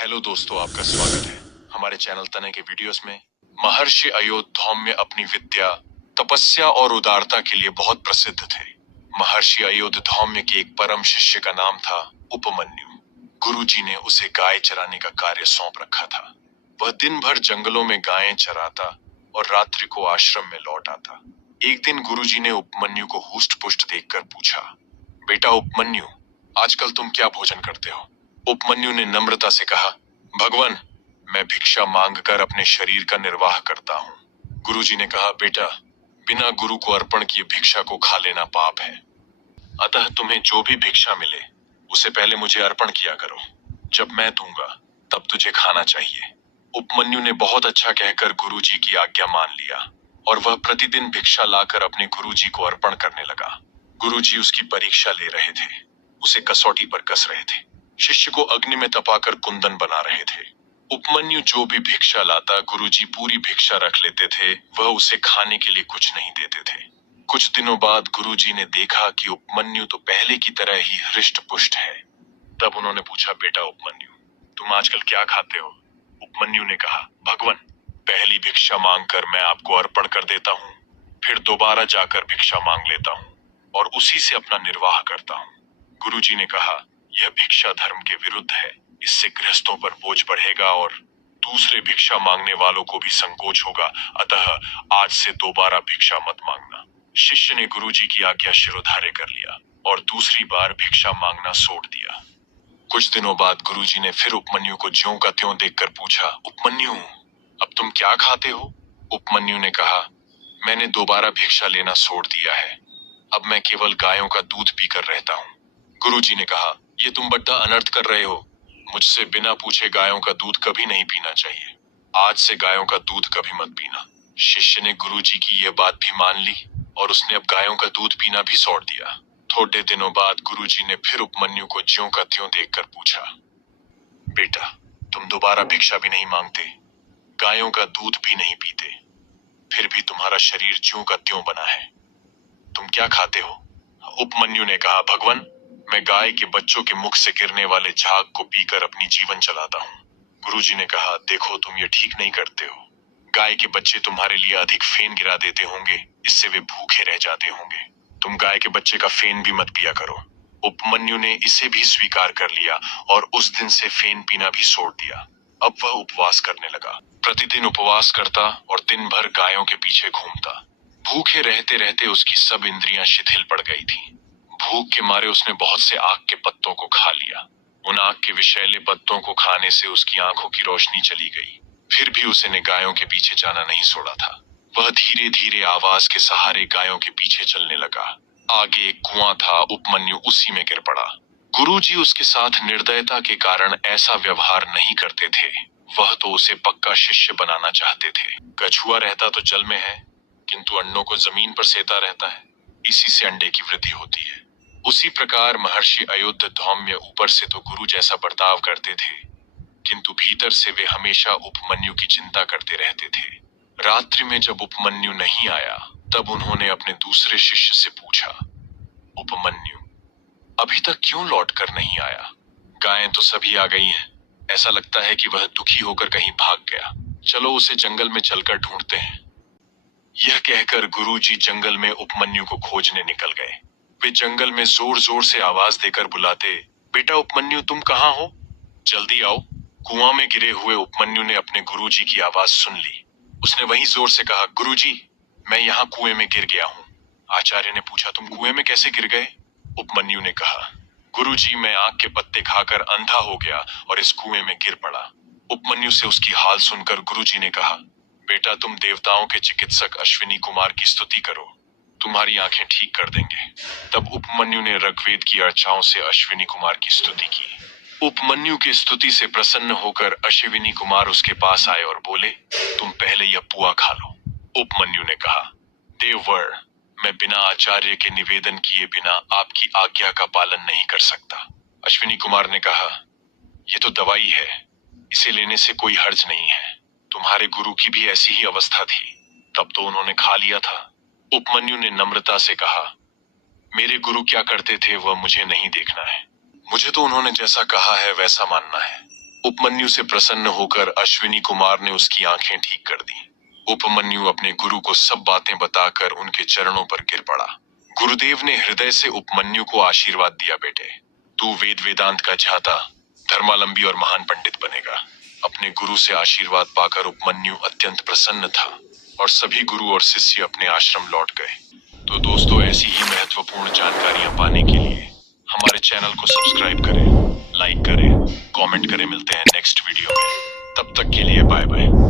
Hello दोस्तों, आपका स्वागत है हमारे चैनल तने के वीडियोस में। महर्षि अयोध्या अपनी विद्या, तपस्या और उदारता के लिए बहुत प्रसिद्ध थे। महर्षि अयोध्या के एक परम शिष्य का नाम था उपमन्यु। गुरुजी ने उसे गाय चराने का कार्य सौंप रखा था। वह दिन भर जंगलों में गायें चराता और रात्रि को आश्रम में लौट आता। एक दिन गुरुजी ने उपमन्यु को हुष्ट पुष्ट देखकर पूछा, बेटा उपमन्यु, आजकल तुम क्या भोजन करते हो? उपमन्यु ने नम्रता से कहा, भगवान, मैं भिक्षा मांगकर अपने शरीर का निर्वाह करता हूँ। गुरुजी ने कहा, बेटा, बिना गुरु को अर्पण किए भिक्षा को खा लेना पाप है। अतः तुम्हें जो भी भिक्षा मिले उसे पहले मुझे अर्पण किया करो। जब मैं दूंगा तब तुझे खाना चाहिए। उपमन्यु ने बहुत अच्छा कहकर गुरुजी की आज्ञा मान लिया और वह प्रतिदिन भिक्षा लाकर अपने गुरुजी को अर्पण करने लगा। गुरुजी उसकी परीक्षा ले रहे थे, उसे कसौटी पर कस रहे थे। शिष्य को अग्नि में तपाकर कुंदन बना रहे थे। उपमन्यु जो भी भिक्षा लाता गुरुजी पूरी भिक्षा रख लेते थे, वह उसे खाने के लिए कुछ नहीं देते थे। कुछ दिनों बाद गुरुजी ने देखा कि उपमन्यु तो पहले की तरह ही हृष्ट पुष्ट है। तब उन्होंने पूछा, बेटा उपमन्यु, तुम आजकल क्या खाते हो? उपमन्यु ने कहा, भगवान, पहली भिक्षा मांगकर मैं आपको अर्पण कर देता हूँ, फिर दोबारा जाकर भिक्षा मांग लेता हूँ और उसी से अपना निर्वाह करता हूँ। गुरुजी ने कहा, यह भिक्षा धर्म के विरुद्ध है। इससे गृहस्थों पर बोझ बढ़ेगा और दूसरे भिक्षा मांगने वालों को भी संकोच होगा। अतः आज से दोबारा भिक्षा मत मांगना। शिष्य ने गुरुजी की आज्ञा शिरोधार्य कर लिया और दूसरी बार भिक्षा मांगना छोड़ दिया। कुछ दिनों बाद गुरुजी ने फिर उपमन्यु को ज्यों का त्यों देखकर पूछा, उपमन्यु, अब तुम क्या खाते हो? उपमन्यु ने कहा, मैंने दोबारा भिक्षा लेना छोड़ दिया है। अब मैं केवल गायों का दूध पीकर रहता हूँ। गुरुजी ने कहा, ये तुम बड़ा अनर्थ कर रहे हो। मुझसे बिना पूछे गायों का दूध कभी नहीं पीना चाहिए। आज से गायों का दूध कभी मत पीना। शिष्य ने गुरुजी की यह बात भी मान ली और उसने अब गायों का दूध पीना भी छोड़ दिया। थोड़े दिनों बाद गुरुजी ने फिर उपमन्यु को ज्यों का त्यों देखकर पूछा, बेटा, तुम दोबारा भिक्षा भी नहीं मांगते, गायों का दूध भी नहीं पीते, फिर भी तुम्हारा शरीर ज्यों का त्यों बना है। तुम क्या खाते हो? उपमन्यु ने कहा, भगवान, मैं गाय के बच्चों के मुख से गिरने वाले झाग को पीकर अपनी जीवन चलाता हूँ। गुरुजी ने कहा, देखो, तुम ये ठीक नहीं करते हो। गाय के बच्चे तुम्हारे लिए अधिक फेन गिरा देते होंगे, इससे वे भूखे रह जाते होंगे। तुम गाय के बच्चे का फेन भी मत पिया करो। उपमन्यु ने इसे भी स्वीकार कर लिया और उस दिन से फेन पीना भी छोड़ दिया। अब वह उपवास करने लगा। प्रतिदिन उपवास करता और दिन भर गायों के पीछे घूमता। भूखे रहते रहते उसकी सब इंद्रियां शिथिल पड़ गई थी। भूख के मारे उसने बहुत से आग के पत्तों को खा लिया। उन आग के विषैले पत्तों को खाने से उसकी आंखों की रोशनी चली गई। फिर भी उसने गायों के पीछे जाना नहीं छोड़ा था। वह धीरे धीरे आवाज के सहारे गायों के पीछे चलने लगा। आगे एक कुआं था, उपमन्यु उसी में गिर पड़ा। गुरुजी उसके साथ निर्दयता के कारण ऐसा व्यवहार नहीं करते थे। वह तो उसे पक्का शिष्य बनाना चाहते थे। कछुआ रहता तो जल में है, किंतु अंडों को जमीन पर सेता रहता है। इसी से अंडे की वृद्धि होती है। उसी प्रकार महर्षि अयोध्या ऊपर से तो गुरु जैसा बर्ताव करते थे, किंतु भीतर से वे हमेशा उपमन्यु की चिंता करते रहते थे। रात्रि में जब उपमन्यु नहीं आया, तब उन्होंने अपने दूसरे शिष्य से पूछा, उपमन्यु, अभी तक क्यों लौट कर नहीं आया? गायें तो सभी आ गई हैं। ऐसा लगता है कि वह दुखी होकर कहीं भाग गया। चलो उसे जंगल में चलकर ढूंढते हैं। यह कहकर गुरुजी जंगल में उपमन्यु को खोजने निकल गए। वे जंगल में जोर जोर से आवाज देकर बुलाते, बेटा उपमन्यु, तुम कहाँ हो? जल्दी आओ। कुआं में गिरे हुए उपमन्यु ने अपने गुरुजी की आवाज सुन ली। उसने वहीं जोर से कहा, गुरुजी, मैं यहाँ कुएं में गिर गया हूँ। आचार्य ने पूछा, तुम कुएं में कैसे गिर गए? उपमन्यु ने कहा, गुरुजी, मैं आग के पत्ते खाकर अंधा हो गया और इस कुएं में गिर पड़ा। उपमन्यु से उसकी हाल सुनकर गुरुजी ने कहा, बेटा, तुम देवताओं के चिकित्सक अश्विनी कुमार की स्तुति करो, तुम्हारी आंखें ठीक कर देंगे। तब उपमन्यु ने ऋग्वेद की अर्चाओं से अश्विनी कुमार की स्तुति की। उपमन्यु की स्तुति से प्रसन्न होकर अश्विनी कुमार उसके पास आए और बोले, तुम पहले यह पुआ खा लो। उपमन्यु ने कहा, देववर, मैं बिना आचार्य के निवेदन किए बिना आपकी आज्ञा का पालन नहीं कर सकता। अश्विनी कुमार ने कहा, यह तो दवाई है, इसे लेने से कोई हर्ज नहीं है। तुम्हारे गुरु की भी ऐसी ही अवस्था थी, तब तो उन्होंने खा लिया था। उपमन्यु ने नम्रता से कहा, मेरे गुरु क्या करते थे वह मुझे नहीं देखना है। मुझे तो उन्होंने जैसा कहा है वैसा मानना है। उपमन्यु से प्रसन्न होकर अश्विनी कुमार ने उसकी आंखें ठीक कर दी। उपमन्यु अपने गुरु को सब बातें बताकर उनके चरणों पर गिर पड़ा। गुरुदेव ने हृदय से उपमन्यु को आशीर्वाद दिया, बेटे तू वेद वेदांत का झाता, धर्मालंबी और महान पंडित बनेगा। अपने गुरु से आशीर्वाद पाकर उपमन्यु अत्यंत प्रसन्न था और सभी गुरु और शिष्य अपने आश्रम लौट गए। तो दोस्तों, ऐसी ही महत्वपूर्ण जानकारियां पाने के लिए हमारे चैनल को सब्सक्राइब करें, लाइक करें, कमेंट करें। मिलते हैं नेक्स्ट वीडियो में, तब तक के लिए बाय बाय।